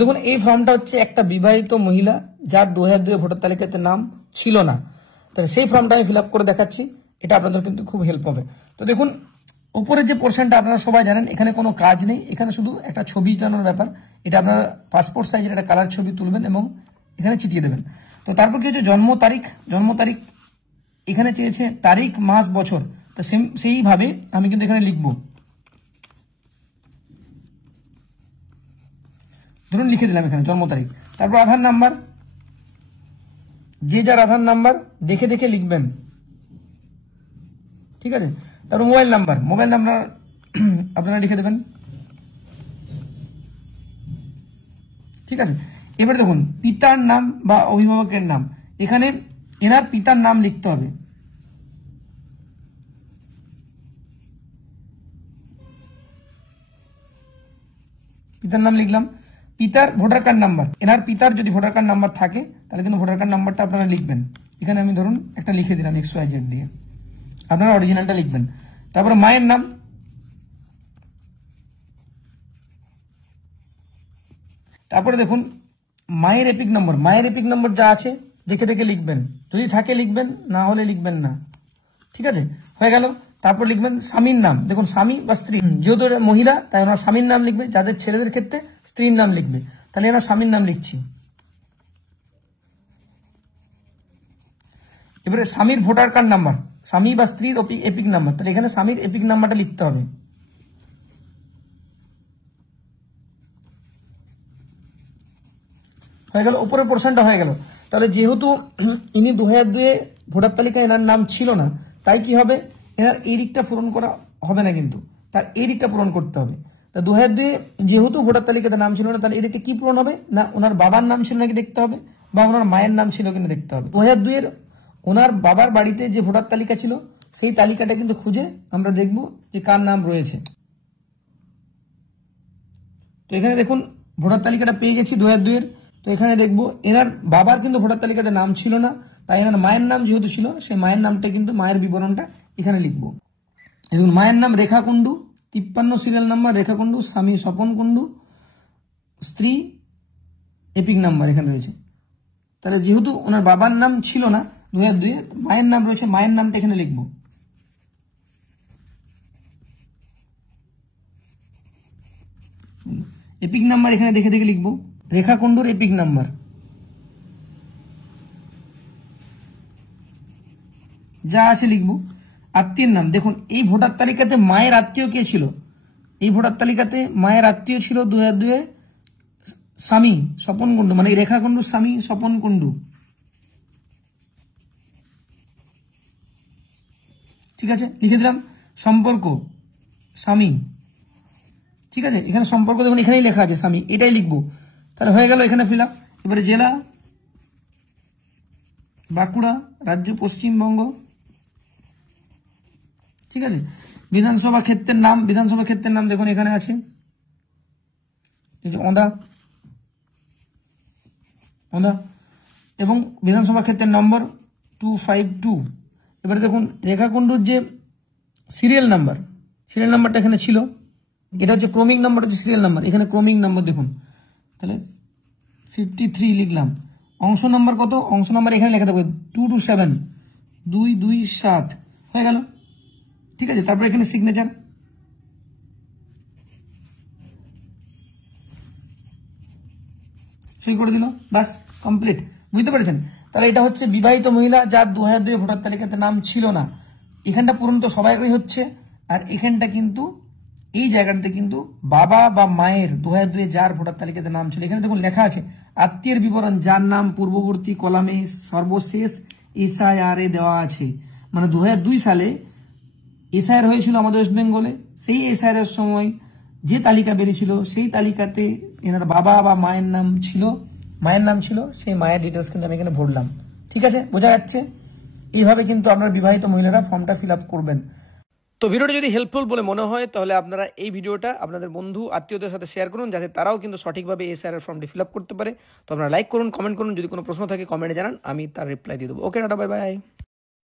দেখুন এই ফর্মটা হচ্ছে একটা বিবাহিত মহিলা যার 2002 ভোটার তালিকাতে নাম ছিল না, তাহলে সেই ফর্মটা আমি ফিল আপ করে দেখাচ্ছি, এটা আপনাদের কিন্তু খুব হেল্প হবে। তো দেখুন উপরে যে পোর্শনটা আপনারা সবাই জানেন, এখানে কোনো কাজ নেই, এখানে শুধু একটা ছবি টানানোর ব্যাপার। এটা আপনারা পাসপোর্ট সাইজের একটা কালার ছবি তুলবেন এবং এখানে চিটিয়ে দেবেন। তো তারপর কি হচ্ছে জন্ম তারিখ এখানে চেয়েছে তারিখ মাস বছর, তো সেইভাবে আমি কিন্তু এখানে লিখবো, ধরুন লিখে দিলাম এখানে জন্ম তারিখ। তারপর আধার নাম্বার, যে যার আধার নাম্বার দেখে দেখে লিখবেন, ঠিক আছে। তারপর মোবাইল নাম্বার আপনারা লিখে দেবেন, ঠিক আছে। এবারে দেখুন পিতার নাম বা অভিভাবকের নাম, এখানে এনার পিতার নাম লিখতে হবে, পিতার নাম লিখলাম। পিতার ভোটার কার্ড নাম্বার, এনার পিতার যদি ভোটার কার্ড নাম্বার থাকে তাহলে কিন্তু ভোটার কার্ড নাম্বারটা আপনারা লিখবেন। এখানে আমি ধরুন একটা লিখে দিলাম XYZ দিয়ে, আপনারা অরিজিনালটা লিখবেন। তারপরে মায়ের নাম, তারপরে দেখুন মায়ের এপিক নম্বর যা আছে দেখে দেখে লিখবেন, যদি থাকে লিখবেন, না হলে লিখবেন না, ঠিক আছে, হয়ে গেল। তারপর লিখবেন স্বামীর নাম, দেখুন স্বামী বা স্ত্রী, যেহেতু মহিলা তাই ওনার স্বামীর নাম লিখবে, যাদের ছেলেদের ক্ষেত্রে স্ত্রীর নাম লিখবে, তাহলে এনার স্বামীর নাম লিখছি। এবারে স্বামীর ভোটার কার্ড নাম্বার, স্বামী বা স্ত্রীর এপিক নাম্বার, তাহলে এখানে স্বামীর এপিক নাম্বারটা লিখতে হবে, হয়ে গেল। উপরের পোর্শনটা হয়ে গেল। তাহলে যেহেতু ইনি 2002 ভোটার তালিকায় এনার নাম ছিল না, তাই কি হবে, এনার এই দিকটা পূরণ করা হবে না, কিন্তু তার এই দিকটা পূরণ করতে হবে। তা 2002 যেহেতু ভোটার তালিকাতে নাম ছিল না, তাহলে এই দিকটা কি পূরণ হবে না, ওনার বাবার নাম ছিল নাকি দেখতে হবে, বা ওনার মায়ের নাম ছিল কিনা দেখতে হবে। 2002 ওনার বাবার বাড়িতে যে ভোটার তালিকা ছিল সেই তালিকাটা কিন্তু খুঁজে আমরা দেখব যে কার নাম রয়েছে। তো এখানে দেখুন ভোটার তালিকাটা পেয়ে গেছি 2002 তো এখানে দেখবো এনার বাবার কিন্তু ভোটার তালিকাতে নাম ছিল না, তাই এনার মায়ের নাম যেহেতু ছিল, সেই মায়ের নামটা কিন্তু মায়ের বিবরণটা এখানে লিখবো। এবং মায়ের নাম রেখা কুন্ডু, 53 সিরিয়াল নাম্বার রেখা কুন্ডু, স্বামী স্বপন কুন্ডু, স্ত্রী এপিক নাম্বার এখানে রয়েছে। তাহলে যেহেতু ওনার বাবার নাম ছিল না 2002, মায়ের নাম রয়েছে, মায়ের নামটা এখানে লিখবো। এপিক নাম্বার এখানে দেখে দেখে লিখবো, রেখা কুন্ডুর এপিক নাম্বার যা আছে লিখবো। আত্মীয়ের নাম, দেখুন এই ভোটার তালিকাতে মায়ের আত্মীয় কে ছিল, এই ভোটার তালিকাতে মায়ের আত্মীয় ছিল 2002 স্বামী স্বপন কুন্ডু, মানে রেখা কুন্ডু স্বামী স্বপন কুন্ডু, ঠিক আছে, লিখে দিলাম। সম্পর্ক স্বামী, ঠিক আছে, এখানে সম্পর্ক দেখুন এখানেই লেখা আছে স্বামী, এটাই লিখবো, তাহলে হয়ে গেল এখানে ফিল আপ। এবারে জেলা বাঁকুড়া, রাজ্য পশ্চিমবঙ্গ, ঠিক আছে। বিধানসভা ক্ষেত্রের নাম দেখুন এখানে আছে ওঁদা, এবং বিধানসভা ক্ষেত্রের নম্বর 252। এবারে দেখুন রেখা কুন্ডুর যে সিরিয়াল নাম্বারটা এখানে ছিল, এটা হচ্ছে ক্রমিক নাম্বার, হচ্ছে সিরিয়াল নাম্বার, এখানে ক্রমিক নাম্বার দেখুন, তাহলে 53 লিখলাম। অংশ নাম্বার কত, অংশ নাম্বার এখানে লেখা থাকবে 227, 227 হয়ে গেল, ঠিক আছে। তারপরে এখানে সিগনেচার, সই করে দিল, বাস কমপ্লিট, বুঝতে পেরেছেন। তাহলে এটা হচ্ছে বিবাহিত মহিলা যার 2002 ভোটার তালিকাতে নাম ছিল না, এখানটা পূরণ তো সবাইকেই হচ্ছে, আর এখানটা কিন্তু এই জায়গাটাতে কিন্তু বাবা বা মায়ের 2002 যার ভোটার তালিকাতে নাম ছিল, এখানে দেখুন লেখা আছে আত্মীয়ের বিবরণ, যার নাম পূর্ববর্তী কলামে সর্বশেষ SIR দেওয়া আছে, মানে 2002 সালে SIR হয়েছিল আমাদের ওয়েস্ট বেঙ্গলে, সেই SIR এর সময় যে তালিকা বেরিয়েছিল সেই তালিকাতে এনার বাবা বা মায়ের নাম ছিল, সেই মায়ের ডিটেলস কিন্তু আমি এখানে ভরলাম, ঠিক আছে, বোঝা যাচ্ছে। এইভাবে কিন্তু আপনার বিবাহিত মহিলারা ফর্মটা ফিল আপ করবেন। তো ভিডিওটা যদি হেল্পফুল বলে মনে হয় তাহলে আপনারা এই ভিডিওটা আপনাদের বন্ধু আত্মীয়দের সাথে শেয়ার করুন, যাতে তারাও কিন্তু সঠিকভাবে SIR এর ফর্মটি ফিল আপ করতে পারে। তো আপনারা লাইক করুন, কমেন্ট করুন, যদি কোনো প্রশ্ন থাকে কমেন্টে জানান, আমি তার রিপ্লাই দিয়ে দেবো। ওকে, টাটা, বাই বাই।